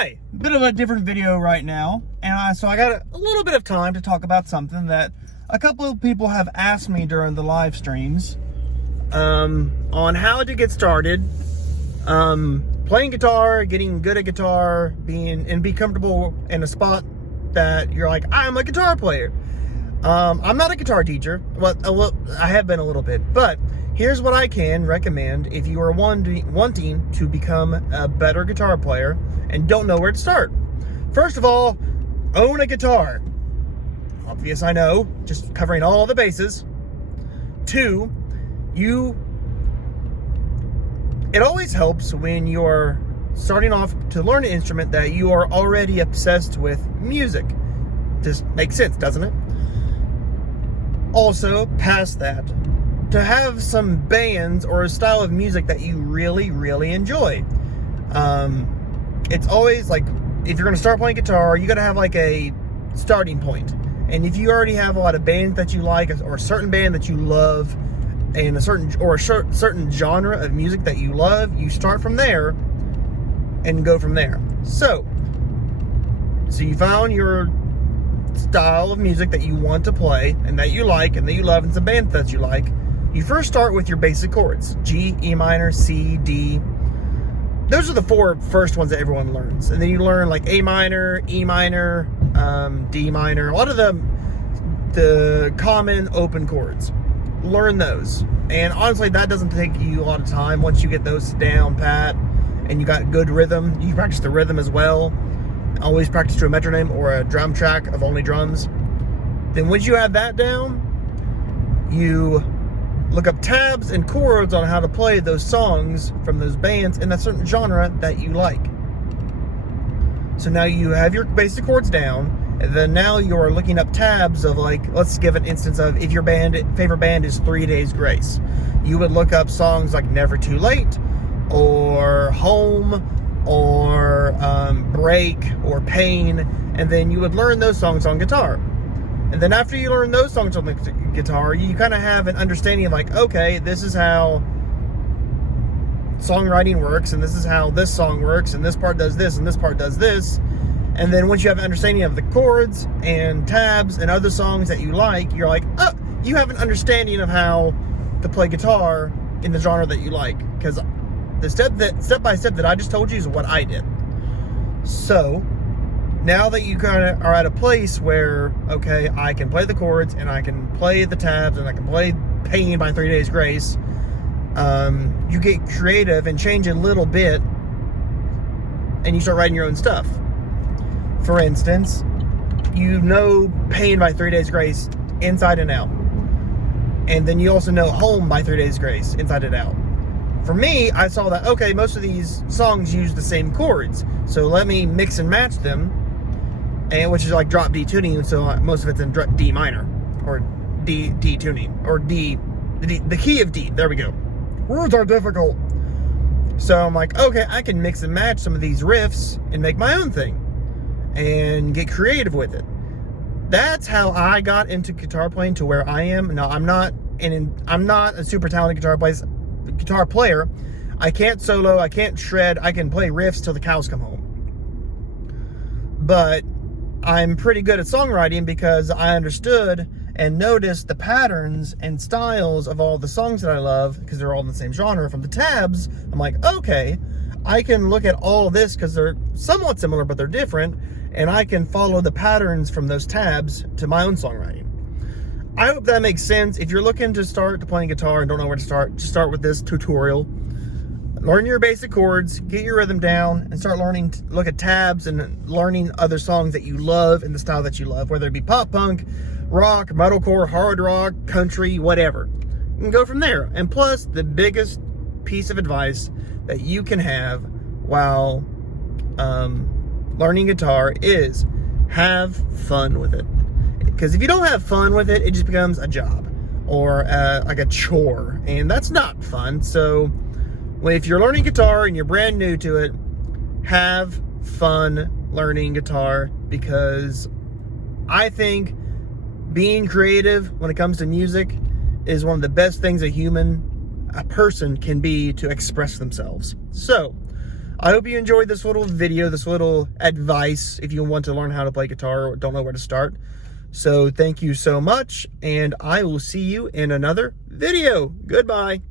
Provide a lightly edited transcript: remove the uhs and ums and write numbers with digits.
Hi, bit of a different video right now, and so I got a little bit of time to talk about something that a couple of people have asked me during the live streams on how to get started playing guitar, getting good at guitar, be comfortable in a spot that you're like, I'm a guitar player. I'm not a guitar teacher. Well, I have been a little bit, but here's what I can recommend if you are wanting to become a better guitar player and don't know where to start. First of all, own a guitar. Obvious, I know, just covering all the bases. 2, it always helps when you're starting off to learn an instrument that you are already obsessed with music. Just makes sense, doesn't it? Also, past that, to have some bands or a style of music that you really, really enjoy. It's always like, if you're going to start playing guitar, you got to have like a starting point. And if you already have a lot of bands that you like, or a certain band that you love, and a certain genre of music that you love, you start from there and go from there. So you found your style of music that you want to play and that you like and that you love, and some bands that you like. You first start with your basic chords: G, E minor, C, D. Those are the 4 first ones that everyone learns. And then you learn like A minor, E minor, D minor, a lot of the common open chords. Learn those. And honestly, that doesn't take you a lot of time. Once you get those down pat and you got good rhythm, you practice the rhythm as well. Always practice to a metronome or a drum track of only drums. Then once you have that down, you look up tabs and chords on how to play those songs from those bands in that certain genre that you like. So now you have your basic chords down, and then now you're looking up tabs of, like, let's give an instance of, if your favorite band is 3 Days Grace, you would look up songs like Never Too Late, or Home, or Break, or Pain, and then you would learn those songs on guitar. And then after you learn those songs on the guitar, you kind of have an understanding of, like, okay, this is how songwriting works, and this is how this song works, and this part does this, and this part does this. And then once you have an understanding of the chords and tabs and other songs that you like, you're like, oh, you have an understanding of how to play guitar in the genre that you like. Because the step by step that I just told you is what I did. So now that you kind of are at a place where, okay, I can play the chords, and I can play the tabs, and I can play Pain by 3 Days Grace, you get creative and change a little bit, and you start writing your own stuff. For instance, you know Pain by 3 Days Grace inside and out. And then you also know Home by 3 Days Grace inside and out. For me, I saw that, okay, most of these songs use the same chords, so let me mix and match them, and which is like drop D tuning, so most of it's in D minor, or D tuning, or the key of D. There we go. Words are difficult. So I'm like, okay, I can mix and match some of these riffs and make my own thing and get creative with it. That's how I got into guitar playing to where I am now. I'm not a super talented guitar player. I can't solo, I can't shred, I can play riffs till the cows come home. But I'm pretty good at songwriting because I understood and noticed the patterns and styles of all the songs that I love, because they're all in the same genre, from the tabs. I'm like, okay, I can look at all this because they're somewhat similar, but they're different, and I can follow the patterns from those tabs to my own songwriting. I hope that makes sense. If you're looking to start playing guitar and don't know where to start, just start with this tutorial. Learn your basic chords, get your rhythm down, and start learning to look at tabs and learning other songs that you love in the style that you love, whether it be pop punk, rock, metalcore, hard rock, country, whatever. And go from there. And plus, the biggest piece of advice that you can have while learning guitar is have fun with it. Because if you don't have fun with it, it just becomes a job or like a chore, and that's not fun. So if you're learning guitar and you're brand new to it, have fun learning guitar, because I think being creative when it comes to music is one of the best things a person can be to express themselves. So I hope you enjoyed this little video, this little advice if you want to learn how to play guitar or don't know where to start. So thank you so much, and I will see you in another video. Goodbye.